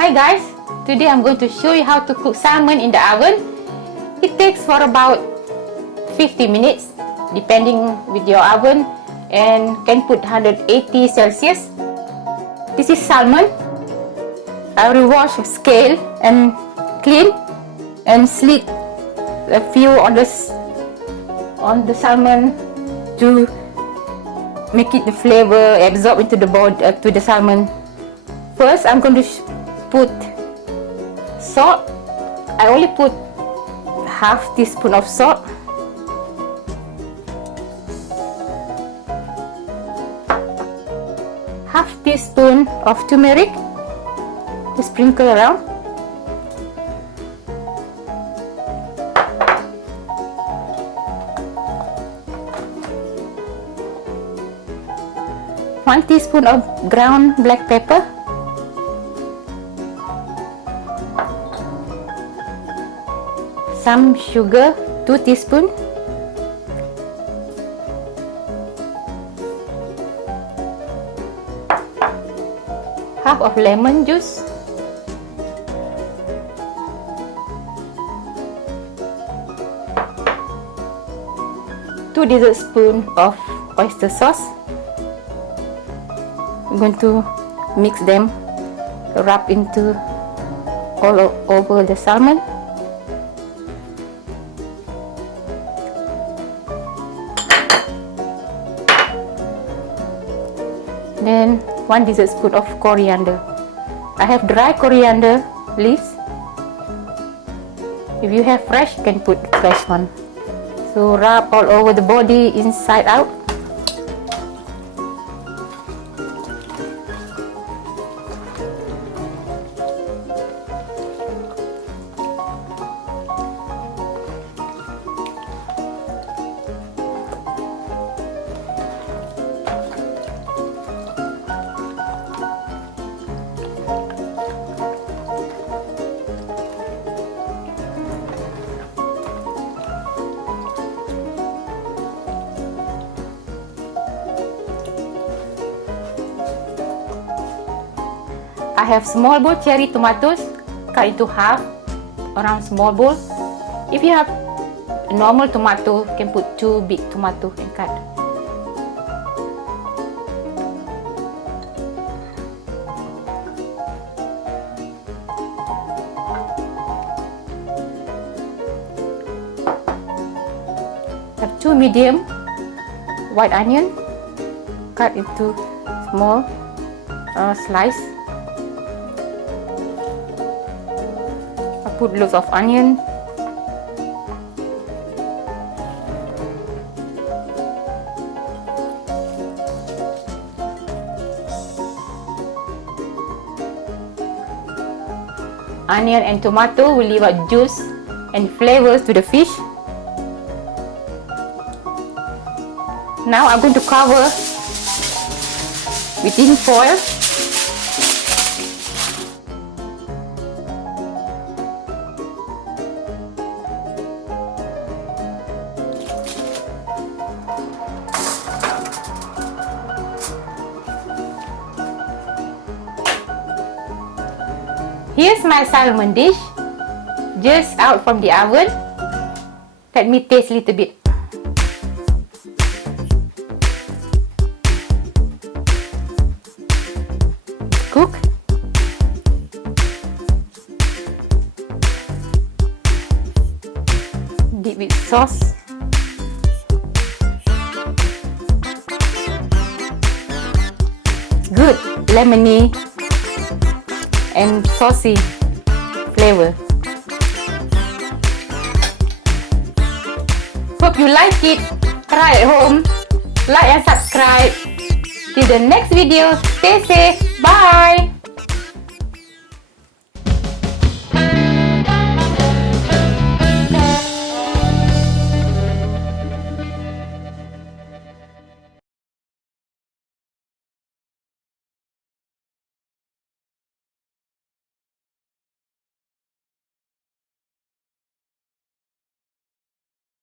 Hi guys, today I'm going to show you how to cook salmon in the oven. It takes for about 50 minutes depending with your oven, and can put 180 Celsius. This is salmon. I will wash, scale and clean and slit a few on the salmon to make it the flavor absorb into the body to the salmon. First, I'm going to put salt. I only put half teaspoon of salt. Half teaspoon of turmeric. Just sprinkle around. One teaspoon of ground black pepper. Some sugar, 2 teaspoons. Half of lemon juice. Two dessertspoons of oyster sauce. I'm going to mix them, wrap into all over the salmon. Then 1 dessertspoon of coriander. I have dry coriander leaves. If you have fresh, you can put fresh one. So rub all over the body, inside out. I have small bowl cherry tomatoes, cut into half, around small bowl. If you have a normal tomato, you can put 2 big tomatoes and cut. Have 2 medium white onion, cut into small slice. Put lots of onion. Onion and tomato will leave out juice and flavors to the fish. Now I'm going to cover with tin foil. Here's my salmon dish, just out from the oven. Let me taste a little bit. Cook. Dip with sauce. Good, lemony and saucy flavor. Hope you like it. Try at home. Like and subscribe. Till the next video. Stay safe. Bye.